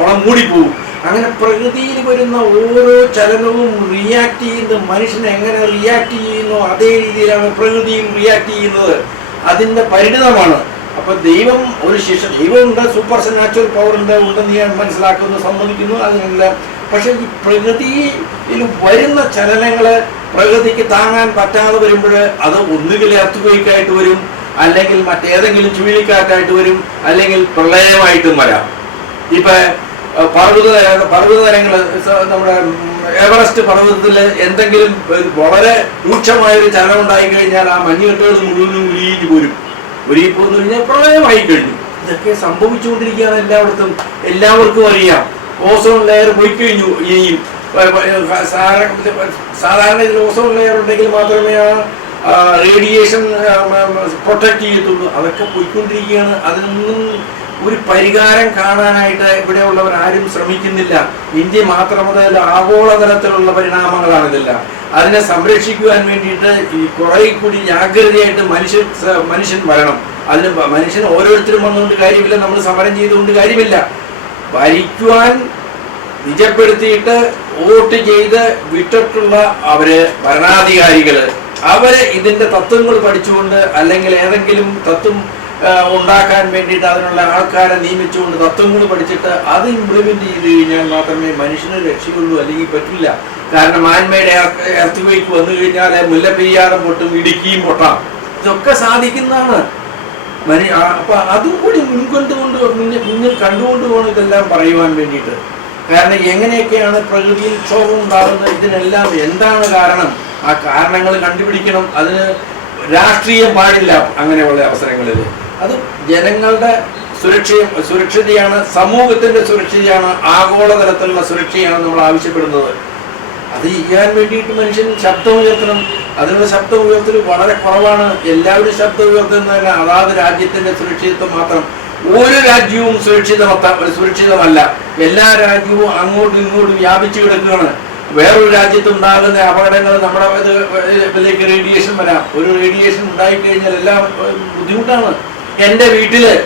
കുളം മൂടിപ്പോകും അങ്ങനെ പ്രകൃതിയിൽ വരുന്ന ഓരോ ചലനവും റിയാക്ട് ചെയ്യുന്ന. മനുഷ്യൻ എങ്ങനെ റിയാക്ട് ചെയ്യുന്നു? അതേ രീതിയിലാണ് പ്രകൃതിയും റിയാക്ട് ചെയ്യുന്നത്. അതിന്റെ പരിണിതമാണ്. അപ്പൊ ദൈവം ഒരു ശിക്ഷ ദൈവമുണ്ട് സൂപ്പർ നാച്ചുറൽ പവർ ഉണ്ട് ഉണ്ടെന്ന് ഞാൻ മനസ്സിലാക്കുന്നു സമ്മതിക്കുന്നു അതിനല്ല. പക്ഷെ ഈ പ്രകൃതിയിൽ വരുന്ന ചലനങ്ങൾ പ്രകൃതിക്ക് താങ്ങാൻ പറ്റാതെ വരുമ്പോൾ അത് ഒന്നുകിൽ എർത്തുകയ്ക്കായിട്ട് വരും അല്ലെങ്കിൽ മറ്റേതെങ്കിലും ചുഴലിക്കാറ്റായിട്ട് വരും അല്ലെങ്കിൽ പ്രളയമായിട്ടും വരാം. ഇപ്പൊ പർവത പർവതനങ്ങൾ നമ്മുടെ എവറസ്റ്റ് പർവതത്തിൽ എന്തെങ്കിലും വളരെ രൂക്ഷമായ ഒരു ചലനം ഉണ്ടായി കഴിഞ്ഞാൽ ആ മഞ്ഞുകെട്ടുകൾ മുഴുവനും ഉരുകി പോരും. പോന്നു കഴിഞ്ഞാൽ പ്രളയമായി കഴിഞ്ഞു. ഇതൊക്കെ സംഭവിച്ചുകൊണ്ടിരിക്കുകയാണ് എല്ലായിടത്തും. എല്ലാവർക്കും അറിയാം. ഓസോൺ ലെയർ പോയി കഴിഞ്ഞു. ഇനിയും സാധാരണ ഓസോൺ ലെയർ ഉണ്ടെങ്കിൽ മാത്രമേ ആ റേഡിയേഷൻ പ്രൊട്ടക്ട് ചെയ്യത്തുള്ളൂ. അതൊക്കെ പോയിക്കൊണ്ടിരിക്കുകയാണ്. അതിനൊന്നും ഒരു പരിഹാരം കാണാനായിട്ട് ഇവിടെയുള്ളവർ ആരും ശ്രമിക്കുന്നില്ല. ഇന്ത്യ മാത്രമല്ല ആഗോളതലത്തിലുള്ള പരിണാമങ്ങളാണ് ഇതെല്ലാം. അതിനെ സംരക്ഷിക്കുവാൻ വേണ്ടിയിട്ട് ഈ കുറെ കൂടി ജാഗ്രതയായിട്ട് മനുഷ്യൻ മനുഷ്യൻ വരണം. അതിന് മനുഷ്യൻ ഓരോരുത്തരും വന്നുകൊണ്ട് കാര്യമില്ല നമ്മൾ സമരം ചെയ്തുകൊണ്ട് കാര്യമില്ല. ഭരിക്കുവാൻ നിജപ്പെടുത്തിയിട്ട് വോട്ട് ചെയ്ത് വിട്ടിട്ടുള്ള അവർ ഭരണാധികാരികൾ. അവർ ഇതിന്റെ തത്വങ്ങൾ പഠിച്ചുകൊണ്ട് അല്ലെങ്കിൽ ഏതെങ്കിലും തത്വം ഉണ്ടാക്കാൻ വേണ്ടിയിട്ട് അതിനുള്ള ആൾക്കാരെ നിയമിച്ചുകൊണ്ട് തത്വങ്ങൾ പഠിച്ചിട്ട് അത് ഇംപ്ലിമെന്റ് ചെയ്ത് കഴിഞ്ഞാൽ മാത്രമേ മനുഷ്യനെ രക്ഷയുള്ളൂ അല്ലെങ്കിൽ പറ്റില്ല. കാരണം മാൻമേഡ് എർത്തുവേക്ക് വന്നു കഴിഞ്ഞാൽ മുല്ലപ്പെരിയാറും പൊട്ടും ഇടുക്കിയും പൊട്ടാം. ഇതൊക്കെ സാധിക്കുന്നതാണ്. മനു അപ്പൊ അതും കൂടി മുൻകൊണ്ടുകൊണ്ട് മുന്നിൽ മുന്നിൽ കണ്ടുകൊണ്ട് പോകണം ഇതെല്ലാം പറയുവാൻ വേണ്ടിയിട്ട്. കാരണം എങ്ങനെയൊക്കെയാണ് പ്രകൃതിയിൽ ക്ഷോഭം ഉണ്ടാകുന്നത്? ഇതിനെല്ലാം എന്താണ് കാരണം? ആ കാരണങ്ങൾ കണ്ടുപിടിക്കണം. അതിന് രാഷ്ട്രീയം പാടില്ല അങ്ങനെയുള്ള അവസരങ്ങളിൽ അത് ജനങ്ങളുടെ സുരക്ഷയും സുരക്ഷിതയാണ് സമൂഹത്തിന്റെ സുരക്ഷിതയാണ് ആഗോളതലത്തിലുള്ള സുരക്ഷയാണ് നമ്മൾ ആവശ്യപ്പെടുന്നത്. അത് ചെയ്യാൻ വേണ്ടിയിട്ട് മനുഷ്യൻ ശബ്ദം ഉയർത്തണം. അതിനുള്ള ശബ്ദം ഉയർത്തൽ വളരെ കുറവാണ്. എല്ലാവരും ശബ്ദം ഉയർത്തുന്നതല്ല അതാത് രാജ്യത്തിന്റെ സുരക്ഷിതത്വം മാത്രം. ഒരു രാജ്യവും സുരക്ഷിതമത്ത സുരക്ഷിതമല്ല. എല്ലാ രാജ്യവും അങ്ങോട്ടും ഇങ്ങോട്ടും വ്യാപിച്ചു കിടക്കുകയാണ്. വേറൊരു രാജ്യത്ത് ഉണ്ടാകുന്ന അപകടങ്ങൾ നമ്മുടെ ഇതിലേക്ക് റേഡിയേഷൻ വരാം. ഒരു റേഡിയേഷൻ ഉണ്ടായിക്കഴിഞ്ഞാൽ എല്ലാം ബുദ്ധിമുട്ടാണ്. എന്റെ വീട്ടിൽ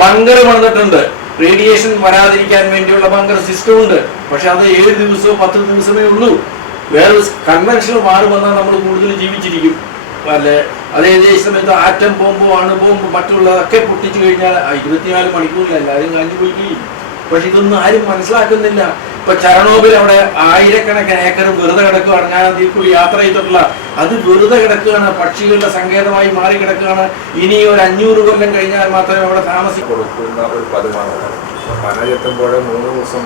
ബങ്കർ പണിതിട്ടുണ്ട്. റേഡിയേഷൻ വരാതിരിക്കാൻ വേണ്ടിയുള്ള ബങ്കർ സിസ്റ്റം ഉണ്ട്. പക്ഷെ അത് ഏഴ് ദിവസമോ പത്ത് ദിവസമേ ഉള്ളൂ. വേറെ കൺവെൻഷൻ മാറി വന്നാൽ നമ്മൾ കൂടുതൽ ജീവിച്ചിരിക്കും. അല്ലെ? അതേ സമയത്ത് ആറ്റം ബോംബോ അണുബോംബ് മറ്റുള്ളതൊക്കെ പൊട്ടിച്ചു കഴിഞ്ഞാൽ ഇരുപത്തിനാല് മണിക്കൂറിൽ എല്ലാവരും കാഞ്ഞു പോയി പക്ഷെ ഇതൊന്നും ആരും മനസ്സിലാക്കുന്നില്ല. ഇപ്പൊ ചരണോബിൽ അവിടെ ആയിരക്കണക്കിന് ഏക്കർ വെറുതെ കിടക്കുകയാണ് ഞാൻ അതിൽ കൂടി യാത്ര ചെയ്തിട്ടുള്ള അത് വെറുതെ കിടക്കുകയാണ് പക്ഷികളുടെ സങ്കേതമായി മാറി കിടക്കുകയാണ് ഇനി ഒരു അഞ്ഞൂറ് കൊല്ലം കഴിഞ്ഞാൽ മാത്രമേ അവിടെ താമസിക്കൂ കൊടുക്കുന്ന ഒരു പതിവാണ്. മനയെത്തുമ്പോൾ മൂന്ന് ദിവസം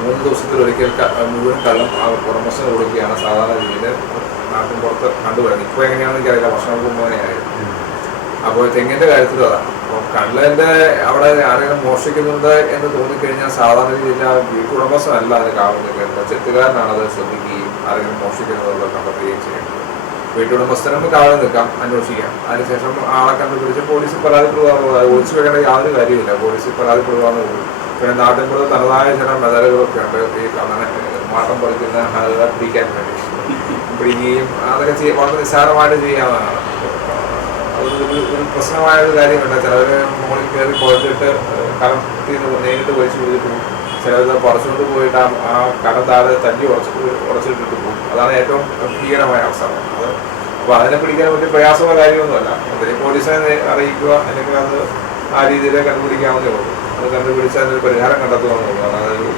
മൂന്ന് ദിവസത്തിൽ ഒരിക്കൽ മുഴുവൻ കള്ളം ആ ഉടമസ്ഥന് കൊടുക്കുകയാണ് സാധാരണ രീതിയിൽ. നാട്ടിൻ പുറത്ത് കണ്ടുവരുന്നത്. ഇപ്പോൾ എങ്ങനെയാണെന്ന് എനിക്കറിയില്ല. ഭക്ഷണം അങ്ങനെയായിരുന്നു അപ്പോൾ തെങ്ങിന്റെ കാര്യത്തിലും അതാണ് അപ്പോൾ കള്ളന്റെ അവിടെ ആരെങ്കിലും മോഷ്ടിക്കുന്നുണ്ട് എന്ന് തോന്നിക്കഴിഞ്ഞാൽ സാധാരണ രീതിയിൽ ആ വീട്ടുടമസ്ഥനല്ല അതിന് കാവുന്നത് ചെത്തുകാരനാണ് അത് ശ്രദ്ധിക്കുകയും ആരെങ്കിലും മോഷ്ടിക്കുന്നതുള്ള കണ്ടെത്തുകയും ചെയ്യുന്നത്. വീട്ടുടമസ്ഥനും കാവൽ നിൽക്കാം അന്വേഷിക്കാം. അതിനുശേഷം ആളെ കണ്ടുപിടിച്ച് പോലീസ് പരാതിപ്പെടുക ഒളിച്ചു വെക്കേണ്ട യാതൊരു കാര്യമില്ല പോലീസ് പരാതിപ്പെടുവാന്ന് പോകും പിന്നെ നാട്ടിൻപുറത്ത് തനതായ ചില മെതലുകളൊക്കെ ഉണ്ട്. ഈ കണ്ണനെ മാട്ടം പറിക്കുന്ന പിടിക്കാൻ വേണ്ടി. പിടിക്കുകയും അതൊക്കെ വളരെ നിസ്സാരമായിട്ട് ചെയ്യാവുന്നതാണ്. അതൊരു ഒരു പ്രശ്നമായ ഒരു കാര്യമുണ്ട് ചിലവർ മുകളിൽ കയറി കുഴച്ചിട്ട് കടത്തി നേരിട്ട് വലിച്ചു പോയിട്ട് പോകും. ചിലത് പറിച്ചുകൊണ്ട് പോയിട്ട് ആ ആ കട താഴെ തല്ലി ഉറച്ചിട്ട് ഉറച്ചിട്ടിട്ട് പോകും. അതാണ് ഏറ്റവും ഭീകരമായ അവസ്ഥ. അത് അപ്പോൾ അതിനെ പിടിക്കാൻ വലിയ പ്രയാസമുള്ള കാര്യമൊന്നുമല്ല. അതിന് പോലീസിനെ അറിയിക്കുക അല്ലെങ്കിൽ അത് ആ രീതിയിൽ കണ്ടുപിടിക്കാവുന്നേ ഉള്ളൂ. അത് കണ്ടുപിടിച്ച് അതിനൊരു പരിഹാരം കണ്ടെത്തുക അതായത്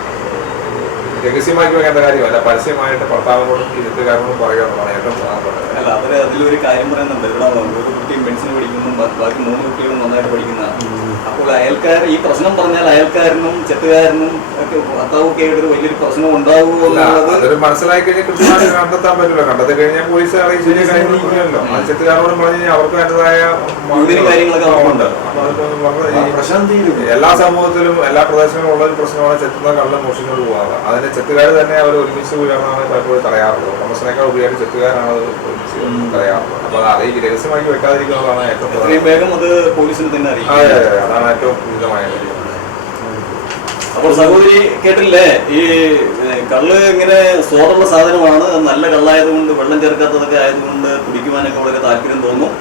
രഹസ്യമാക്കി വെക്കേണ്ട കാര്യമല്ല. പരസ്യമായിട്ട് ഭർത്താവിനോടും ഇരുത്തുകാരനോടും പറയുക എന്നുള്ളതാണ് ഏറ്റവും പ്രധാനപ്പെട്ടത്. അല്ല അവർ അതിലൊരു കാര്യം പറയുന്നുണ്ട്. ഇവിടെ ഒരു കുട്ടിയും മെഡിസിൻ പഠിക്കുന്നു. ബാക്കി മൂന്ന് കുട്ടികളും നന്നായിട്ട് പഠിക്കുന്ന അപ്പോൾ അയൽക്കാർ ഈ പ്രശ്നം പറഞ്ഞാൽ അയൽക്കാരനും ചെത്തുകാരനും ഒക്കെ ഭർത്താവൊക്കെ ആയിട്ട് ഒരു വലിയൊരു പ്രശ്നം ഉണ്ടാവുമോ എന്നുള്ളത് അതൊരു മനസ്സിലാക്കി കഴിഞ്ഞാൽ കൃത്യമായിട്ട് കണ്ടെത്താൻ പറ്റില്ല. കണ്ടെത്തി കഴിഞ്ഞാൽ പോലീസ് അറിയിച്ചു കാര്യങ്ങളൊന്നുമില്ലല്ലോ അത് ചെത്തുകാരോടും പറഞ്ഞു കഴിഞ്ഞാൽ അവർക്ക് അതിന്റെതായ കാര്യങ്ങളൊക്കെ ഉണ്ട് ഈ പ്രശ്നം തീരും എല്ലാ സമൂഹത്തിലും എല്ലാ പ്രദേശങ്ങളിലും ഉള്ള ഒരു പ്രശ്നമാണ് ചെത്തുന്ന കള്ള മോഷിക്കൊണ്ട് പോകാറ്. അതിന് ചെത്തുകാർ തന്നെ അവർ ഒരുമിച്ച് ഉയർന്നാണ് പലപ്പോഴും തടയാറുള്ളത്. കോൺഗ്രസിനേക്കാൾ ഉപരിയായിട്ട് ചെത്തുകാരാണ് അത് ഒരുമിച്ച് തടയാറുള്ളത്. അപ്പൊ അത് അറിയിക്കും രഹസ്യമാക്കി വെക്കാതിരിക്കുന്നതാണ് ഏറ്റവും വേഗം അത് പോലീസിന് തന്നെ അതെ. അതാണ് ഏറ്റവും ക്രൂരമായ കാര്യം. അപ്പോൾ സഹോദരി കേട്ടില്ലേ ഈ കള്ള് ഇങ്ങനെ സ്വാദുള്ള സാധനമാണ്. നല്ല കള്ളായതുകൊണ്ട് വെള്ളം ചേർക്കാത്തതൊക്കെ ആയതുകൊണ്ട് കുടിക്കുവാനൊക്കെ വളരെ താല്പര്യം തോന്നും.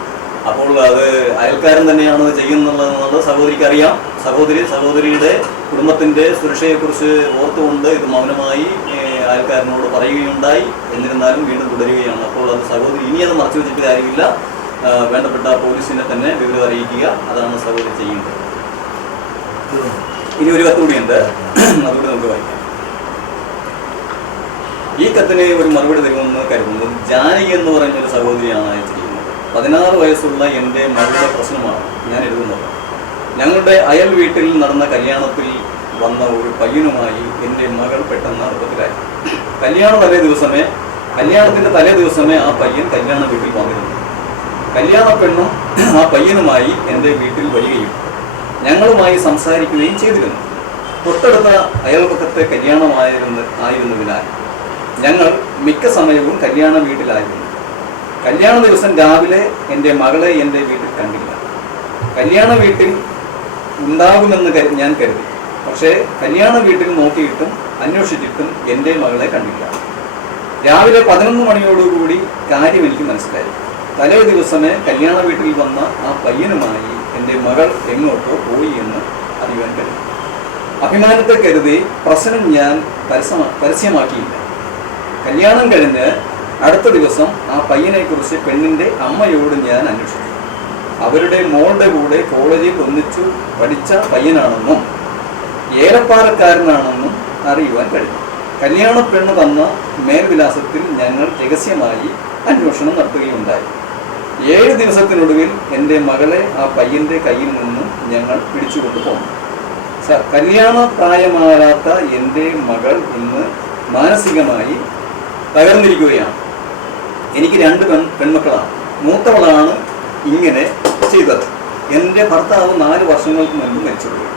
അപ്പോൾ അത് അയൽക്കാരൻ തന്നെയാണ് ചെയ്യുന്നുള്ളത് സഹോദരിക്ക് അറിയാം സഹോദരി സഹോദരിയുടെ കുടുംബത്തിന്റെ സുരക്ഷയെക്കുറിച്ച് ഓർത്തുകൊണ്ട് ഇത് മൗനമായി അയൽക്കാരനോട് പറയുകയുണ്ടായി. എന്നിരുന്നാലും വീണ്ടും തുടരുകയാണ്. അപ്പോൾ അത് സഹോദരി ഇനി അത് മറച്ചു വെച്ചിട്ട് കാര്യമില്ല. വേണ്ടപ്പെട്ട പോലീസിനെ തന്നെ വിവരം അറിയിക്കുക. അതാണ് സഹോദരി ചെയ്യുന്നത്. ഇനി ഒരു കത്ത് കൂടിയുണ്ട് അതുകൂടി നമുക്ക് വായിക്കാം. ഈ കത്തിന് ഒരു മറുപടി തരുമെന്ന് കരുതുന്നത് ജാനകി എന്ന് പറയുന്ന ഒരു സഹോദരിയാണ് അയച്ചിരിക്കുന്നത് പതിനാറ് വയസ്സുള്ള എന്റെ മകളുടെ പ്രശ്നമാണ് ഞാൻ എഴുതുന്നത്. ഞങ്ങളുടെ അയൽ വീട്ടിൽ നടന്ന കല്യാണത്തിൽ വന്ന ഒരു പയ്യനുമായി എന്റെ മകൾ പെട്ടെന്ന് അടുപ്പത്തിലായി. കല്യാണ തലേ ദിവസമേ കല്യാണത്തിന്റെ തലേ ദിവസമേ ആ പയ്യൻ കല്യാണ വീട്ടിൽ വന്നിരുന്നു. കല്യാണ പെണ്ണും ആ പയ്യനുമായി എന്റെ വീട്ടിൽ വരികയും ഞങ്ങളുമായി സംസാരിക്കുകയും ചെയ്തിരുന്നു. തൊട്ടടുത്ത അയൽപക്കത്തെ കല്യാണമായിരുന്നു ആയിരുന്നതിനാൽ ഞങ്ങൾ മിക്ക സമയവും കല്യാണ വീട്ടിലായിരുന്നു. കല്യാണ ദിവസം രാവിലെ എന്റെ മകളെ എന്റെ വീട്ടിൽ കണ്ടില്ല. കല്യാണ വീട്ടിൽ ഉണ്ടാകുമെന്ന് ഞാൻ കരുതി. പക്ഷേ കല്യാണ വീട്ടിൽ നോക്കിയിട്ടും അന്വേഷിച്ചിട്ടും എന്റെ മകളെ കണ്ടില്ല. രാവിലെ പതിനൊന്ന് മണിയോടുകൂടി കാര്യം എനിക്ക് മനസ്സിലായി. തലേ ദിവസമേ കല്യാണ വീട്ടിൽ വന്ന ആ പയ്യനുമായി എന്റെ മകൾ എങ്ങോട്ടോ പോയി എന്ന് അറിയാൻ കഴിയും. അഭിമാനത്തെ കരുതി പ്രശ്നം ഞാൻ പരസ്യമാ പരസ്യമാക്കിയില്ല. കല്യാണം കഴിഞ്ഞ് അടുത്ത ദിവസം ആ പയ്യനെക്കുറിച്ച് പെണ്ണിന്റെ അമ്മയോട് ഞാൻ അന്വേഷിച്ചു. അവരുടെ മോളുടെ കൂടെ കോളേജിൽ ഒന്നിച്ചു പഠിച്ച പയ്യനാണെന്നും ഏലപ്പാറക്കാരനാണെന്നും അറിയുവാൻ കഴിഞ്ഞു. കല്യാണ പെണ്ണ് തന്ന മേൽവിലാസത്തിൽ ഞങ്ങൾ രഹസ്യമായി അന്വേഷണം നടത്തുകയുണ്ടായി. ഏഴ് ദിവസത്തിനൊടുവിൽ എന്റെ മകളെ ആ പയ്യന്റെ കയ്യിൽ നിന്ന് ഞങ്ങൾ പിടിച്ചുകൊണ്ടു കൊണ്ടുപോകും സർ കല്യാണ പ്രായമാകാത്ത എന്റെ മകൾ ഇന്ന് മാനസികമായി തകർന്നിരിക്കുകയാണ്. എനിക്ക് രണ്ട് പെൺ പെൺമക്കളാണ്. മൂത്തവളാണ് ഇങ്ങനെ ചെയ്തത്. എന്റെ ഭർത്താവ് നാല് വർഷങ്ങൾക്ക് മുൻപ് മരിച്ചുപോയി.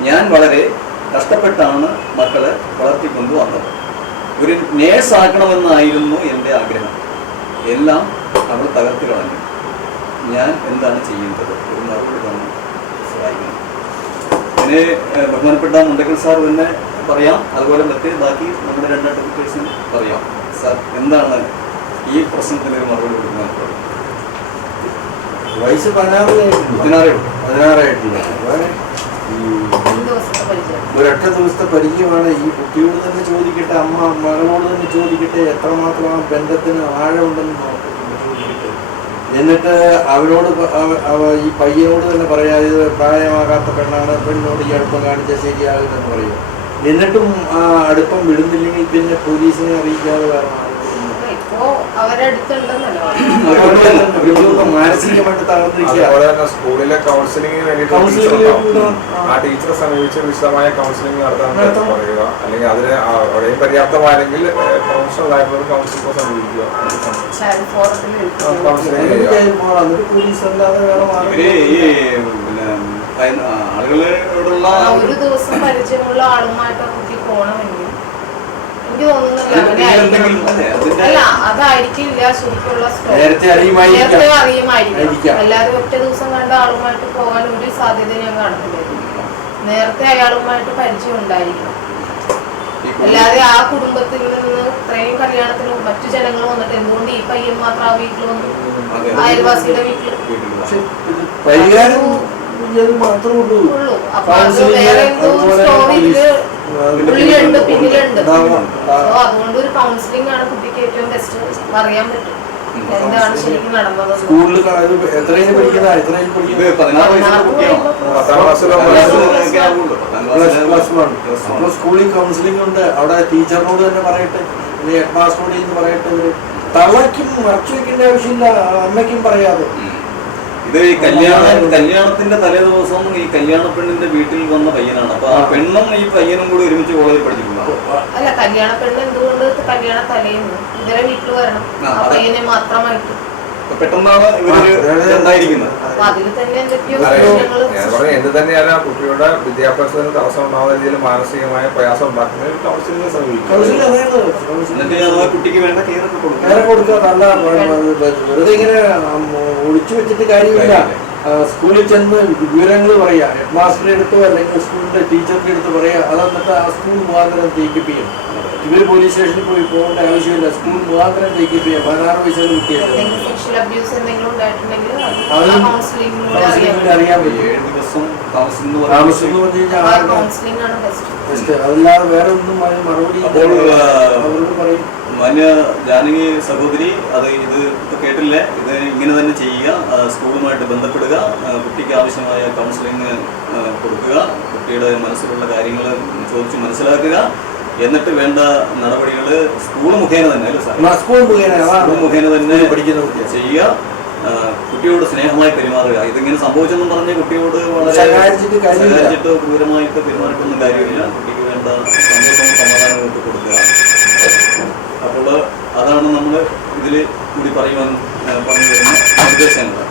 ഞാൻ വളരെ കഷ്ടപ്പെട്ടാണ് മക്കളെ വളർത്തിക്കൊണ്ടു വന്നത് ഒരു നേഴ്സ് ആക്കണമെന്നായിരുന്നു എന്റെ ആഗ്രഹം. എല്ലാം അവൾ തകർത്ത് കളഞ്ഞു. ഞാൻ എന്താണ് ചെയ്യേണ്ടത് ഒരു മറുപടി തന്നെ സഹായിക്കണം ഇതിന് ബഹുമാനപ്പെട്ട മുണ്ടക്കൽ സാർ തന്നെ പറയാം. അതുപോലെ മറ്റ് ബാക്കി നമ്മുടെ രണ്ട് അഡ്വക്കേറ്റ്സും പറയാം. സാർ എന്താണ് ഈ പ്രശ്നത്തിന് ഒരു മറുപടി കൊടുക്കുന്നത് വയസ്സ് പതിനാറിലായിട്ടില്ല പതിനാറേ. ഉള്ളൂ. പതിനാറായിട്ടില്ല അപ്പൊ ഈ ഒരു ദിവസത്തെ പരിചയം. ഒരൊറ്റ ദിവസത്തെ പരിചയമാണ്. ഈ കുട്ടിയോട് തന്നെ ചോദിക്കട്ടെ അമ്മ മകളോട് തന്നെ ചോദിക്കട്ടെ എത്രമാത്രം ആ ബന്ധത്തിന് ആഴമുണ്ടെന്ന് നോക്കട്ടെ ചോദിക്കട്ടെ എന്നിട്ട് അവരോട് ഈ പയ്യനോട് തന്നെ പറയാ ഇത് പ്രായമാകാത്ത പെണ്ണാണ് പെണ്ണിനോട് ഈ അടുപ്പം കാണിച്ചാൽ ശരിയാകില്ലെന്ന് പറയും. എന്നിട്ടും ആ അടുപ്പം വിടുന്നില്ലെങ്കിൽ പിന്നെ പോലീസിനെ അറിയിക്കാതെ വേറെ മാനസികമായിട്ട് തകർന്നിരിക്കുക സ്കൂളിലെ കൗൺസിലിംഗിന് വേണ്ടിയിട്ട് ഒരു കൗൺസിലിംഗ് ആ. ടീച്ചറെ സമീപിച്ച് വിശദമായ കൗൺസിലിംഗ് നടത്താൻ പറയുക. അല്ലെങ്കിൽ അതിന് ആ- അവിടെയും പര്യാപ്തമായെങ്കിൽ പ്രൊഫഷണൽ ആയിട്ടുള്ള കൗൺസിലിംഗ് സമീപിക്കുക. ആളുകളോടുള്ള ഒരു ദിവസം പരിചയമുള്ള ആളുമായിട്ട് പോകണമെങ്കിൽ എനിക്ക് തോന്നുന്നില്ല അല്ലേ, അതായിരിക്കില്ല. ശരിക്കുള്ള. നേരത്തെ അറിയുമായിരിക്കാം. അല്ലാതെ ഒറ്റ ദിവസം കണ്ട ആളുമായിട്ട് പോകാൻ ഒരു സാധ്യത ഞാൻ കാണുന്നില്ല. നേരത്തെ അയാളുമായിട്ട് പരിചയം ഉണ്ടായിരിക്കണം. അല്ലാതെ ആ കുടുംബത്തിൽ നിന്ന് ഇത്രയും കല്യാണത്തിന് മറ്റു ജനങ്ങൾ വന്നിട്ട് എന്തുകൊണ്ട് ഈ പയ്യൻ മാത്രം ആ വീട്ടിൽ വന്നു? അയൽവാസിയുടെ വീട്ടിൽ. മാത്രമേ ഉള്ളൂ പിന്നിലുണ്ട് അതുകൊണ്ട് ഒരു കൗൺസിലിംഗ് ആണ് കുട്ടിക്ക് ഏറ്റവും ബെസ്റ്റ് അറിയാൻ പറ്റും എന്താണ് ശരിക്കും നടന്നത് സ്കൂളിൽ എത്രയും പഠിക്കുന്ന എത്രയും കൗൺസിലിംഗ് ഉണ്ട് അവിടെ ടീച്ചറിനോട് തന്നെ പറയട്ടെ ഹെഡ് മാസ്റ്ററോട് പറയട്ടെ തള്ളയ്ക്കും മറച്ചു വെക്കേണ്ട ആവശ്യമില്ല അമ്മയ്ക്കും പറയാതെ. ഇത് ഈ കല്യാണ കല്യാണത്തിന്റെ തലേ ദിവസം ഈ കല്യാണ പെണ്ണിന്റെ വീട്ടിൽ വന്ന പയ്യനാണ്. അപ്പൊ ആ പെണ്ണും ഈ പയ്യനും കൂടി ഒരുമിച്ച് കോളേജിൽ പഠിക്കുന്നു അല്ല കല്യാണ പെണ്ണ് എന്തുകൊണ്ട് കല്യാണ തലേന്ന് ഇവരെ വീട്ടിൽ വരണം? ആ, പയ്യനെ മാത്രമായിട്ട്. പെട്ടെന്നാണ് ഇവർ ഉണ്ടായിരിക്കുന്നത് എന്ത് തന്നെയാണ് ആ കുട്ടിയുടെ വിദ്യാഭ്യാസത്തിന് തടസ്സം ഉണ്ടാവുന്ന രീതിയിൽ മാനസികമായ പ്രയാസം ഉണ്ടാക്കുന്ന ഒരു കൗൺസിലിംഗ് സമീപിക്കും കൗൺസിലിംഗ് അതാണ് എന്നിട്ട് കുട്ടിക്ക് വേണ്ട കെയർ ഒക്കെ കൊടുക്കും വേറെ കൊടുക്കുക. നല്ല വെറുതെ ഇങ്ങനെ ഉം, വെച്ചിട്ട് കാര്യമില്ല. കാര്യമില്ല. സ്കൂളിൽ ചെന്ന് വിവരങ്ങൾ പറയാ ഹെഡ് മാസ്റ്ററുടെ അടുത്തോ അല്ലെങ്കിൽ സ്കൂളിന്റെ ടീച്ചറിന്റെ അടുത്ത് പറയാ അതന്നിട്ട് ആ സ്കൂൾ മുഖാന്തരം ടേക്കപ്പ് ഇവർ പോലീസ് സ്റ്റേഷനിൽ പോയി പോകേണ്ട ആവശ്യമില്ല സ്കൂൾ മുഖാന്തരം ടേക്കപ്പ് ചെയ്യാം. പതിനാറ് അറിയാൻ പറ്റും. താമസം എന്ന് പറഞ്ഞു കഴിഞ്ഞാൽ അതല്ലാതെ വേറെ ഒന്നും മറുപടി. അവരോട് പറയും. മാന്യ ജാനകി സഹോദരി അത് ഇത് ഇപ്പൊ കേട്ടില്ലേ? ഇത് ഇങ്ങനെ തന്നെ ചെയ്യുക സ്കൂളുമായിട്ട് ബന്ധപ്പെടുക കുട്ടിക്ക് ആവശ്യമായ കൗൺസിലിംഗ് കൊടുക്കുക കുട്ടിയുടെ മനസ്സിലുള്ള കാര്യങ്ങൾ ചോദിച്ച് മനസ്സിലാക്കുക എന്നിട്ട് വേണ്ട നടപടികൾ സ്കൂൾ മുഖേന തന്നെ അല്ലേ സാർ സ്കൂൾ മുഖേന സ്കൂൾ മുഖേന തന്നെ പഠിക്കുന്ന കുട്ടിയെ. ചെയ്യുക. കുട്ടിയോട് സ്നേഹമായി പെരുമാറുക. ഇതിങ്ങനെ സംഭവിച്ചെന്നും പറഞ്ഞ് കുട്ടിയോട് വളരെ ക്രൂരമായിട്ട് പെരുമാറിയിട്ടൊന്നും കാര്യമില്ല. കുട്ടിക്ക് വേണ്ട സന്തോഷവും സമാധാനവും ഒക്കെ കൊടുക്കുക. അപ്പോൾ അതാണ് നമ്മൾ ഇതിൽ കൂടി പറയുവാൻ പറഞ്ഞു വരുന്ന നിർദ്ദേശങ്ങൾ.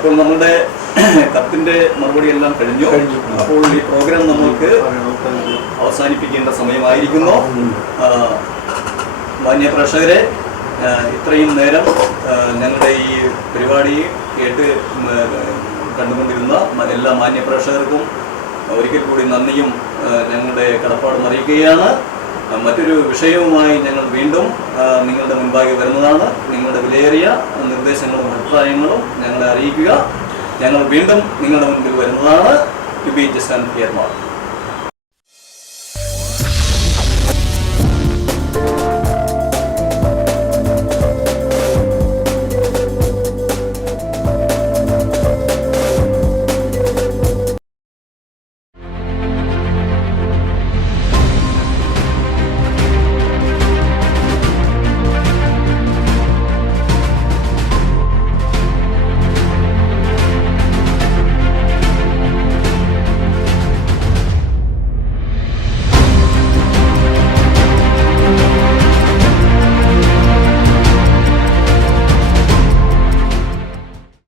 അപ്പോൾ നമ്മുടെ കത്തിന്റെ മറുപടി എല്ലാം കഴിഞ്ഞു. അപ്പോൾ ഈ പ്രോഗ്രാം നമ്മൾക്ക് അവസാനിപ്പിക്കേണ്ട സമയമായിരിക്കുന്നു. മാന്യ പ്രേക്ഷകരെ ഇത്രയും നേരം ഞങ്ങളുടെ ഈ പരിപാടി കേട്ട് കണ്ടുകൊണ്ടിരുന്ന എല്ലാ മാന്യ പ്രേക്ഷകർക്കും ഒരിക്കൽ കൂടി നന്ദിയും ഞങ്ങളുടെ കടപ്പാടും അറിയിക്കുകയാണ്. മറ്റൊരു വിഷയവുമായി ഞങ്ങൾ വീണ്ടും നിങ്ങളുടെ മുൻപാകെ വരുന്നതാണ്. നിങ്ങളുടെ വിലയേറിയ നിർദ്ദേശങ്ങളും അഭിപ്രായങ്ങളും ഞങ്ങളെ അറിയിക്കുക. ഞങ്ങൾ വീണ്ടും നിങ്ങളുടെ മുൻപിൽ വരുന്നതാണ്. To be just and care mark